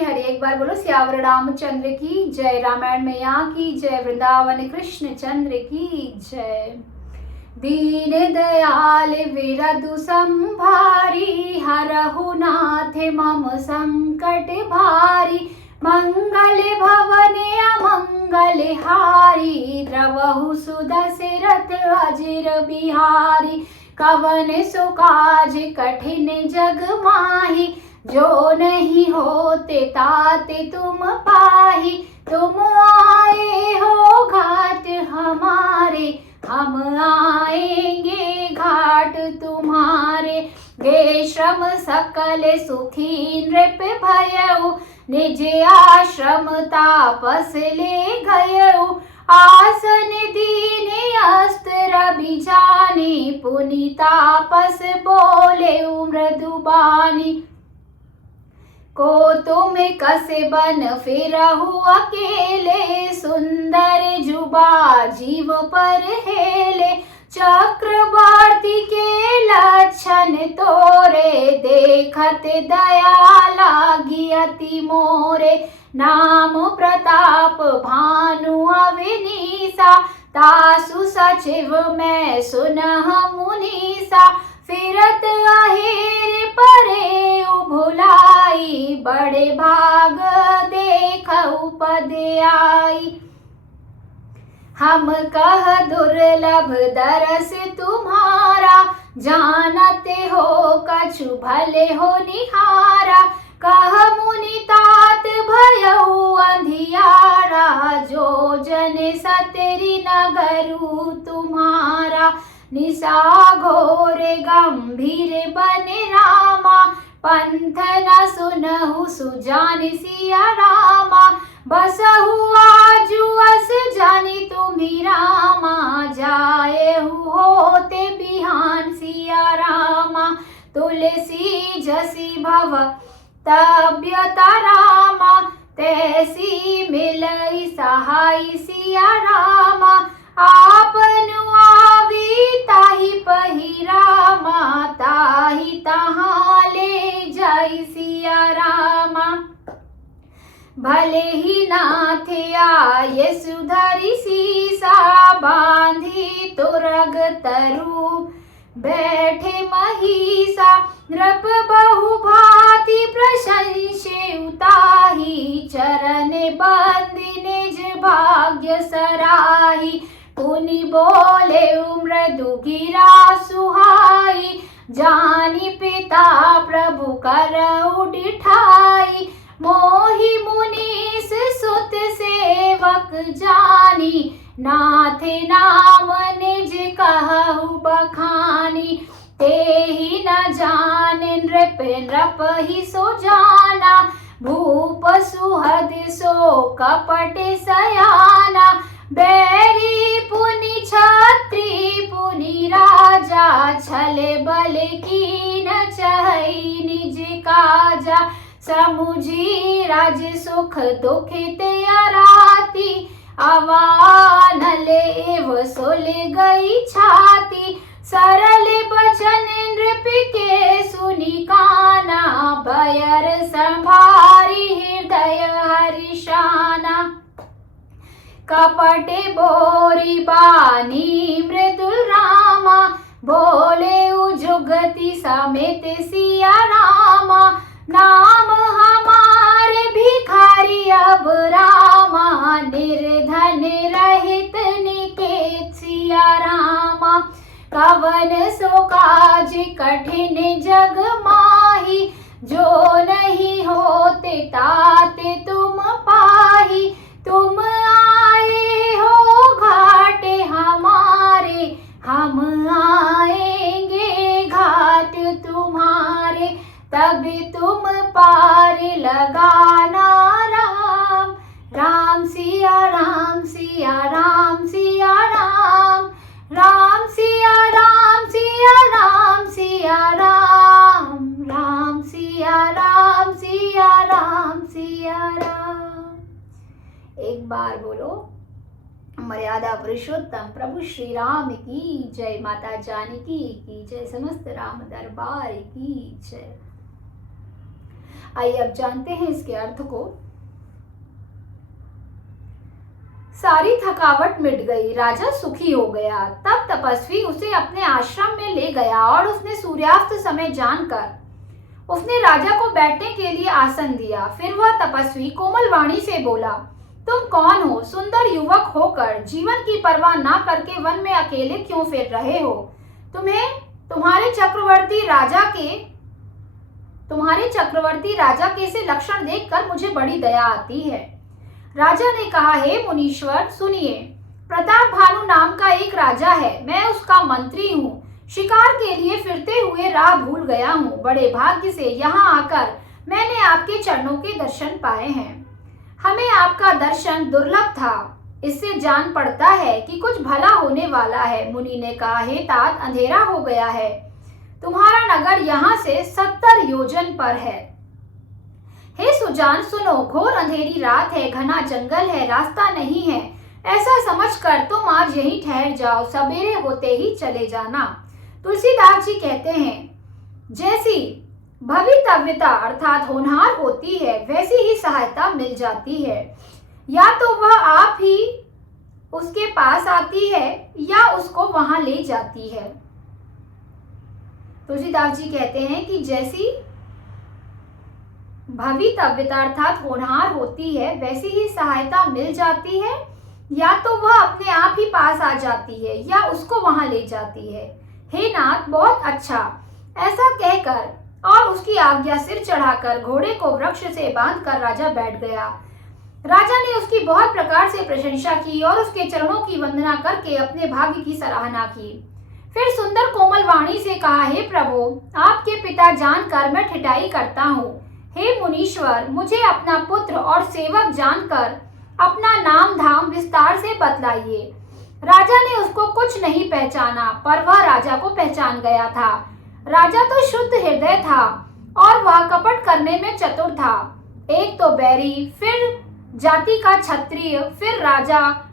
हरि। एक बार बोलो सियावर रामचंद्र की जय, रामायण मैया की जय, वृंदावन कृष्ण चंद्र की जय। दीन दयाल विरदु संभारी, हरहु नाथ मम संकट भारी। मंगल भवन अमंगल हारी, द्रवहु सुदशरथ अजिर बिहारी। कवन सो काज कठिन जग माही, जो नहीं होते ताते तुम पाही। तुम आए हो घाट हमारे, हम आएंगे घाट तुम्हारे। गे श्रम सकल सुखी नृप भयउ, निज आश्रम तापस ले गयउ। आसन दीन अस्त्र बिजानी, पुनि तापस बोले मृदुबानी। को तुम कसे बन फिरहु अकेले, सुंदर जुबा जीव पर हेले। चक्रवर्ती के लक्षण तोरे, देखत दया लागी अति मोरे। नाम प्रताप भानु अविनीसा, तासु सचिव मैं सुनह मुनीसा। फिरत अहेर परे भुलाई, बड़े भाग देखऊ पद आई। हम कह दुर्लभ दरस तुम्हारा, जानते हो कछु भले हो निहारा। कह मुनि तात भयउ अंधियारा, जो जन सतरी नगरु तुम्हारा। निशा घोर गंभीर बन रामा, पंथ न सुनहु सुजान सिया रामा। बसहु आजु अस जानी तुम्ही रामा, जाएहु होते बिहान सिया रामा। तुलसी जसी भव तब्यता रामा, तैसी मिलई सहाय सिया रामा। आपनु आवी ताहि पही रामा, ताहि तहाँ ले जाई सिया रामा। भले ही नाथ आये सुधरि सीसा, बांधी तुरग तरु बैठे महिषा। नृप बहु भांति प्रशंसे उताही, चरण बंदी निज भाग्य सराही। पुनि बोले मृदु गिरा सुहाई, जानी पिता प्रभु करउ डिठाई। मोहि मुनीस सुत सेवक जानी, नाथ नाम निज कहु बखानी। तेहि न जान नृप नृप ही सो जाना, भूप सुहद सो कपट सयाना। बैरी पुनि छत्री पुनि राजा, छले बल कीन चहई निज काजा। समुझी राज सुख दुखित अराती, अवानल एव सुल गई छाती। सरल बचन नृप के सुनि काना, भयर संभारी हृदय हर्षाना। कपट बोरी बानी मृदुल रामा, बोले जुगति समेत सिया रामा। नाम हमारे भिखारी अब रामा, निर्धन रहित निकेत सिया रामा। कवन सो काज कठिन जग माही, जो नहीं होते ताते तुम पाही। तुम आए हो घाटे हमारे, हम आएंगे घाट तुम्हारे। तभी तुम पार लगाना राम, राम सिया राम सिया राम सिया राम। राम सिया राम सिया राम सिया राम, राम सिया राम सिया राम सिया राम। एक बार बोलो मर्यादा पुरुषोत्तम प्रभु श्री राम की जय, माता जानकी की जय, समस्त राम दरबार की जय। आइए अब जानते हैं इसके अर्थ को। सारी थकावट मिट गई, राजा सुखी हो गया। तब तपस्वी उसे अपने आश्रम में ले गया और उसने सूर्यास्त समय जानकर उसने राजा को बैठने के लिए आसन दिया। फिर वह तपस्वी कोमल वाणी से बोला, तुम कौन हो? सुंदर युवक होकर जीवन की परवाह ना करके वन में अकेले क्यों फिर रहे हो? तुम्हें तुम्हारे चक्रवर्ती राजा के से लक्षण देखकर मुझे बड़ी दया आती है। राजा ने कहा, हे मुनीश्वर सुनिए, प्रताप भानु नाम का एक राजा है, मैं उसका मंत्री हूँ। शिकार के लिए फिरते हुए राह भूल गया हूँ। बड़े भाग्य से यहाँ आकर मैंने आपके चरणों के दर्शन पाए हैं। हमें आपका दर्शन दुर्लभ था, इससे जान पड़ता है कि कुछ भला होने वाला है। मुनि ने कहा, हे तात, अंधेरा हो गया है, तुम्हारा नगर यहाँ से 70 योजन पर है। हे सुजान सुनो, घोर अंधेरी रात है, घना जंगल है, रास्ता नहीं है। ऐसा समझकर तुम आज यहीं ठहर जाओ, सवेरे होते ही चले जाना। तुलसीदास जी कहते हैं, जैसी भवितव्यता अर्थात होनहार होती है, वैसी ही सहायता मिल जाती है। या तो वह आप ही उसके पास आती है या उसको वहां ले जाती है। तुलसीदास जी कहते हैं कि जैसी भवितव्यता अर्थात होनहार होती है, वैसी ही सहायता मिल जाती है। या तो वह अपने आप ही पास आ जाती है या उसको वहां ले जाती है। हे नाथ, बहुत अच्छा। ऐसा कहकर और उसकी आज्ञा सिर चढ़ाकर घोड़े को वृक्ष से बांधकर राजा बैठ गया। राजा ने उसकी बहुत प्रकार से प्रशंसा की और उसके चरणों की वंदना करके अपने भाग्य की सराहना की। फिर सुंदर कोमल वाणी से कहा, हे प्रभु, आपके पिता जानकर मैं ठिठाई करता हूँ। हे मुनीश्वर, मुझे अपना पुत्र और सेवक जानकर अपना नाम धाम विस्तार से बतलाइए। राजा ने उसको कुछ नहीं पहचाना, पर वह राजा को पहचान गया था। राजा तो शुद्ध हृदय था और वह कपट करने में चतुर था। एक तो बैरी, फिर जाति का क्षत्रिय, फिर राजा।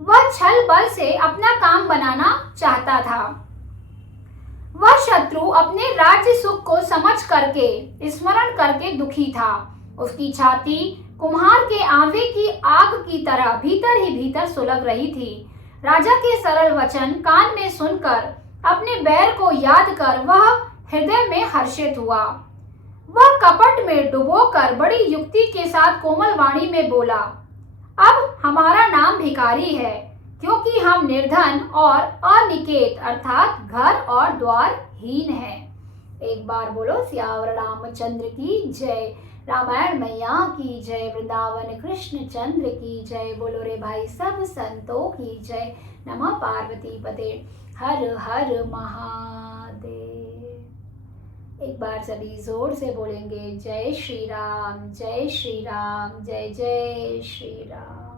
वह छल बल से अपना काम बनाना चाहता था। वह शत्रु अपने राज्य सुख को समझ करके स्मरण करके दुखी था। उसकी छाती कुम्हार के आंवे की आग की तरह भीतर ही भीतर सुलग रही थी। राजा के सरल वचन कान में सुनकर अपने बैर को याद कर वह हृदय में हर्षित हुआ। वह कपट में डुबोकर बड़ी युक्ति के साथ कोमल वाणी में बोला, अब हमारा नाम भिखारी है, क्योंकि हम निर्धन और अनिकेत अर्थात घर और द्वार हीन हैं। एक बार बोलो सियावर रामचंद्र की जय, रामायण मैया की जय, वृंदावन कृष्ण चंद्र की जय। बोलो रे भाई सब संतों की जय। नमः पार्वती पते, हर हर महादेव। एक बार सभी जोर से बोलेंगे, जय श्री राम, जय श्री राम, जय जय श्री राम।